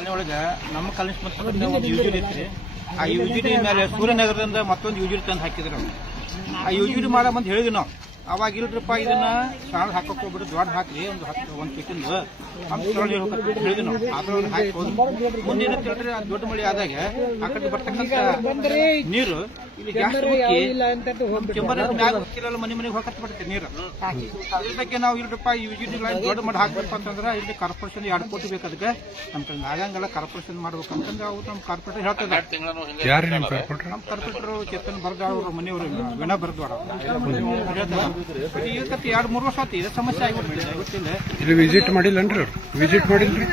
ಒಳಗ ನಮ್ಮ ಕಾಲೇಜ್ ಒಂದು ಯುಜಿಡಿ ಇತ್ತು. ಆ ಯುಜಿಡಿ ಮೇಲೆ ಸೂರ್ಯನಗರದಿಂದ ಮತ್ತೊಂದು ಯುಜಿಡಿ ತಂದು ಹಾಕಿದ್ರು. ಆ ಯುಜಿಡಿ ಮಾಡ ಬಂದು ಹೇಳಿದ್ವಿ ನಾವು. ಅವಾಗ ಇಲ್ರಿಪ್ಪ ಇದನ್ನ ಸಣ್ಣ ಹಾಕಕ್ ಹೋಗ್ಬಿಟ್ಟು ದೊಡ್ಡ ಹಾಕ್ರಿ ಒಂದು ಫೀಟಿಂದ ಹೇಳಿದ್ವಿ ನಾವು. ಅದ್ರೊಳಗೆ ಹಾಕಿ ಹೋದ್ರು. ಮುಂದೇನ ತಿಳಿದ್ರೆ ದೊಡ್ಡ ಮಳೆ ಆದಾಗ ಆ ಕಡೆ ಬರ್ತಕ್ಕಂಥ ನೀರು ಇಲ್ಲಿ ಜಾಸ್ತಿ ಮನೆ ಮನೆಗೆ ಹೋಗತ್ ಬಿಡುತ್ತೆ ನೀರು. ಇದಕ್ಕೆ ನಾವು ಇಲ್ರಿಪ್ಪ ಯುಜಿಡಿ ದೊಡ್ಡ ಮಾಡಿ ಹಾಕ್ಬೇಕು ಅಂತಂದ್ರೆ ಇಲ್ಲಿ ಕಾರ್ಪೊರೇಷನ್ 2 ಕೋಟಿ ಬೇಕು. ಅದಕ್ಕೆ ನಮ್ಮ ಕಡೆ ಆಗಂಗೆಲ್ಲ ಕಾರ್ಪೊರೇಷನ್ ಮಾಡ್ಬೇಕಂತಂದ್ರೆ ಅವ್ರು ನಮ್ಮ ಕಾರ್ಪೊರೇಟರ್ ಹೇಳ್ತಾರೆ. ನಮ್ಮ ಕಾರ್ಪೊರೇಟರ್ ಚೇತನ್ ಬರ್ದಾಳ ಅವ್ರ ಮನೆಯವರು ಗಣ ಬರ್ದಾಳ ಹೇಳ್ತಾರೆ. ಇವತ್ತು 2-3 ವರ್ಷ ಆಯ್ತು. ಇದೇ ಸಮಸ್ಯೆ ಆಗಿಬಿಟ್ಟಿದೆ. ಗೊತ್ತಿಲ್ಲ ಇಲ್ಲಿ ವಿಸಿಟ್ ಮಾಡಿಲ್ಲನ್ರಿ ಅವ್ರು? ವಿಸಿಟ್ ಮಾಡಿಲ್ರಿ?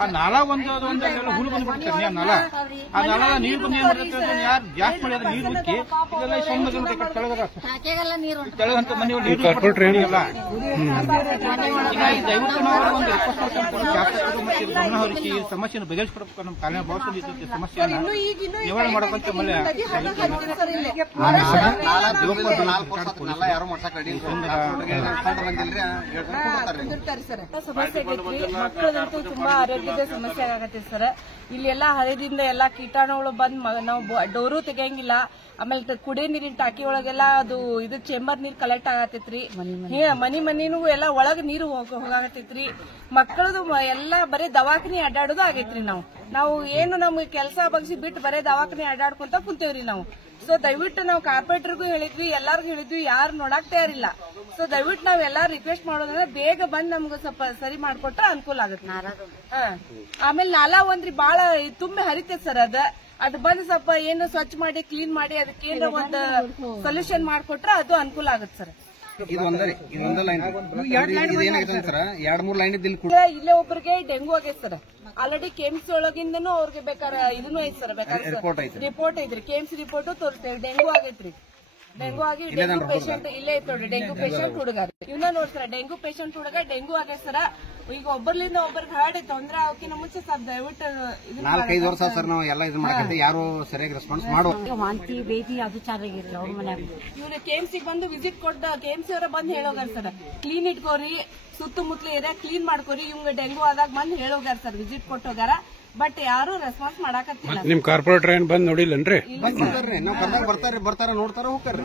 ಆ ನಾಲ ಒಂದು ಹುಳು ಬಂದ್ಬಿಡ್ತಾರೆ. ನಾಲ ಆ ನಾಲ ನೀರು ಬಂದು ಯಾರು ಜಾಸ್ತಿ ಮಾಡಿ ನೀರು ಮುಚ್ಚಿ ಇದೆಲ್ಲ ತೆಳಗಂತ ಮನೆಯೊಳಗೆ ನೀರು ದಯವಿಟ್ಟು ನಾವು ಒಂದು ಶಾಸಕರು ಮತ್ತೆ ಗಮನ ಹರಿಸಿ ಈ ಸಮಸ್ಯೆಯನ್ನು ಬಗೆಹರಿಸಿಕೊಡ್ಬೇಕು. ನಮ್ಮ ಕಾಲಿನ ಭಾಷೆ ಸಮಸ್ಯೆಯನ್ನು ನಿವಾರಣೆ ಮಾಡಬೇಕಂತ ಮಕ್ಕಳದಂತೂ ತುಂಬಾ ಆರೋಗ್ಯದ ಸಮಸ್ಯೆ ಆಗತ್ತೆ ಸರ್. ಇಲ್ಲೆಲ್ಲಾ ಹರಿದಿಂದ ಎಲ್ಲಾ ಕೀಟಾಣುಗಳು ಬಂದ್ ನಾವು ಡೋರು ತೆಗಿಯಂಗಿಲ್ಲ. ಆಮೇಲೆ ಕುಡಿಯ ನೀರಿನ ಟಾಕಿ ಒಳಗೆಲ್ಲ ಅದು ಇದು ಚೇಂಬರ್ ನೀರ್ ಕಲೆಕ್ಟ್ ಆಗತೈತ್ರಿ. ಮನಿನೂ ಎಲ್ಲಾ ಒಳಗ್ ನೀರು ಹೋಗಾಕತೈತ್ರಿ. ಮಕ್ಕಳದು ಎಲ್ಲಾ ಬರೀ ದವಾಖಾನಿ ಅಡ್ಡಾಡೋದು ಆಗೈತ್ರಿ. ನಾವು ಏನು ನಮ್ಗೆ ಕೆಲಸ ಬಗ್ಸಿ ಬಿಟ್ಟು ಬರೀ ದವಾಖಾನಿ ಅಡ್ಡಾಡ್ಕೊಂತ ಕುಂತೇವ್ರಿ ನಾವು. ಸೊ ದಯವಿಟ್ಟು ನಾವು ಕಾರ್ಪೊರೇಟರ್ಗೂ ಹೇಳಿದ್ವಿ, ಎಲ್ಲಾರ್ಗು ಹೇಳಿದ್ವಿ, ಯಾರು ನೋಡಕ್ ತಯಾರಿಲ್ಲ. ಸೊ ದಯವಿಟ್ಟು ನಾವ್ ಎಲ್ಲಾರು ರಿಕ್ವೆಸ್ಟ್ ಮಾಡೋದಂದ್ರೆ ಬೇಗ ಬಂದ್ ನಮ್ಗೆ ಸ್ವಲ್ಪ ಸರಿ ಮಾಡ್ಕೊಟ್ರೆ ಅನುಕೂಲ ಆಗುತ್ತೆ. ಆಮೇಲೆ ನಾಲಾ ಒಂದ್ರಿ ಬಾಳ ತುಂಬಿ ಹರಿತೈತಿ ಸರ್. ಅದು ಬಂದ್ ಸ್ವಲ್ಪ ಏನು ಸ್ವಚ್ಛ ಮಾಡಿ ಕ್ಲೀನ್ ಮಾಡಿ ಅದಕ್ಕೆ ಏನೋ ಒಂದು ಸೊಲ್ಯೂಷನ್ ಮಾಡ್ಕೊಟ್ರೆ ಅದು ಅನುಕೂಲ ಆಗುತ್ತೆ ಸರ್. ಇಲ್ಲೇ ಒಬ್ಬರಿಗೆ ಡೆಂಗು ಆಗೈತೆ ಸರ್. ಆಲ್ರೆಡಿ ಕೆಎಂಸಿ ಒಳಗಿಂದನೂ ಅವ್ರಿಗೆ ಬೇಕಾದ್ರೆ ಇದನ್ನು ಐತಿ ಸರ್. ಬೇಕಾದ್ರೆ ರಿಪೋರ್ಟ್ ಐತ್ರಿ. ಕೆಎಂಸಿ ರಿಪೋರ್ಟ್ ತೋರಿಸ್ತೇವೆ. ಡೆಂಗು ಆಗೈತ್ರಿ. ಡೆಂಗು ಆಗಿ ಡೆಂಗು ಪೇಷಂಟ್ ಇಲ್ಲೇ ಐತ್ ನೋಡ್ರಿ. ಡೆಂಗು ಪೇಷಂಟ್ ಹುಡುಗ ಇವನ್ನ ನೋಡ್ಸರ. ಡೆಂಗು ಪೇಷಂಟ್ ಹುಡುಗ ಡೆಂಗು ಆಗೈತೆ ಸರ. ಈಗ ಒಬ್ಬರ್ಲಿಂದ ಒಬ್ಬರಿಗೆ ಹರಡಿ ತೊಂದ್ರೆ ಅವಕ್ಕಿಂತ ಮುಂಚೆ ಸ್ವಲ್ಪ ದಯವಿಟ್ಟು 4-5 ವರ್ಷ ಸರ್ ನಾವು ಎಲ್ಲ ಇದು ಮಾಡಕತ್ತಿ. ಯಾರು ಸರಿಯಾಗಿ ರೆಸ್ಪಾನ್ಸ್ ಮಾಡೋ ವಾಂತಿ ಬೇದಿ ಅದು ಚೆನ್ನಾಗಿರಲ್ಲ ಅವ್ರ ಮನ್ಯಾಗ. ಇವ್ರು ಕೆಎಂಸಿ ಬಂದು ವಿಸಿಟ್ ಕೊಟ್ಟ ಕೆಎಂಸಿ ಅವರ ಬಂದು ಹೇಳೋಗಾರ ಸರ್, ಕ್ಲೀನ್ ಇಟ್ಕೋರಿ, ಸುತ್ತಮುತ್ತಲು ಏರಿಯಾ ಕ್ಲೀನ್ ಮಾಡ್ಕೋರಿ. ಇವ್ಗೆ ಡೆಂಗು ಆದಾಗ ಬಂದು ಹೇಳೋಗಾರ ಸರ್, ವಿಸಿಟ್ ಕೊಟ್ಟೋಗಾರ. ಬಟ್ ಯಾರು ರೆಸ್ಪಾನ್ಸ್ ಮಾಡಾಕತ್ತಿಲ್ಲ. ನಿಮ್ ಕಾರ್ಪೊರೇಟರ್ ಏನ್ ಬಂದ್ ನೋಡಿಲ್ಲನ್ರಿ? ನಾವು ಬರ್ತಾರೆ ನೋಡ್ತಾರ ಹೋಗ್ತಾರ್ರಿ.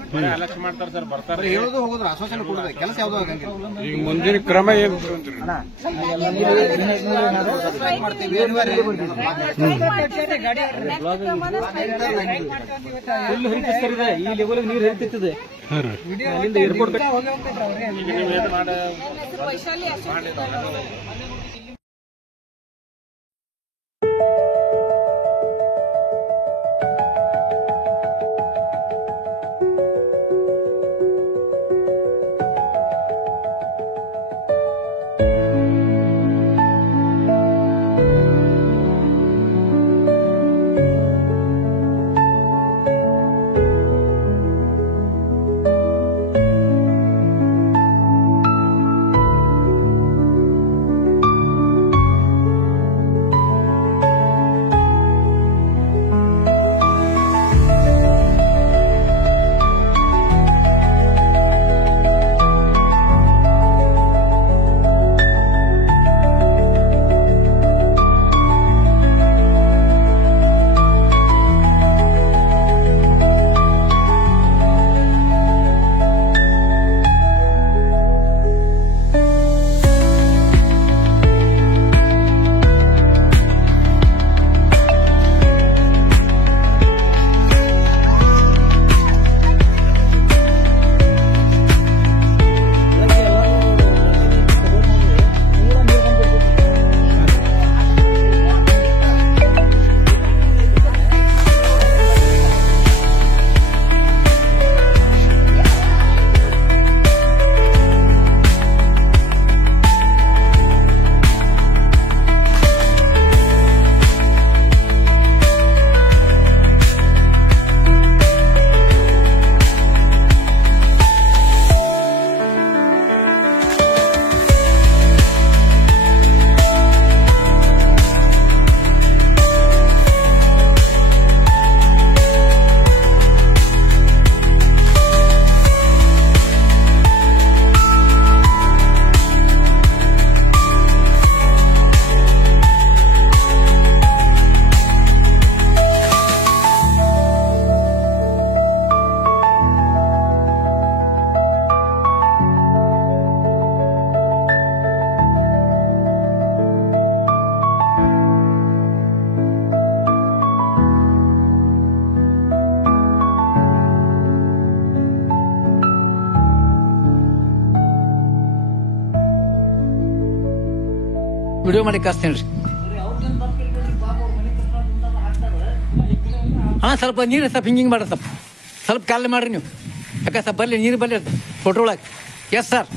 ಮಾಡ್ತಾರೆ ಸರ್. ಬರ್ತಾರೆ ಹೇಳೋದು ಹೋಗೋದ್ರ ಆಶ್ವಾಸನೆ ಕೊಡೋದು ಕೆಲಸ ಯಾವ್ದು ಆಗಂಗಿಲ್ಲ. ಈಗ ಮುಂದಿನ ಕ್ರಮ ಏನು ಈ ಲೆವೆಲ್ ನೀರು ಹರಿತಿರ್ತದೆ. ವೈಶಾಲಿ ವಿಡಿಯೋ ಮಾಡಿ ಕಳಿಸ್ತೇನೆ ರೀ. ಹಾಂ ಸ್ವಲ್ಪ ನೀರು ಸ್ವಲ್ಪ ಹಿಂಗೆ ಮಾಡ್ರಿ ಸ್ವಲ್ಪ ಕಾಲ್ ಮಾಡಿರಿ ನೀವು. ಯಾಕೆ ಸ್ವಲ್ಪ ಬರಲಿ ನೀರು ಬರಲಿ ಫೋಟೋ ಒಳಗೆ. Yes sir.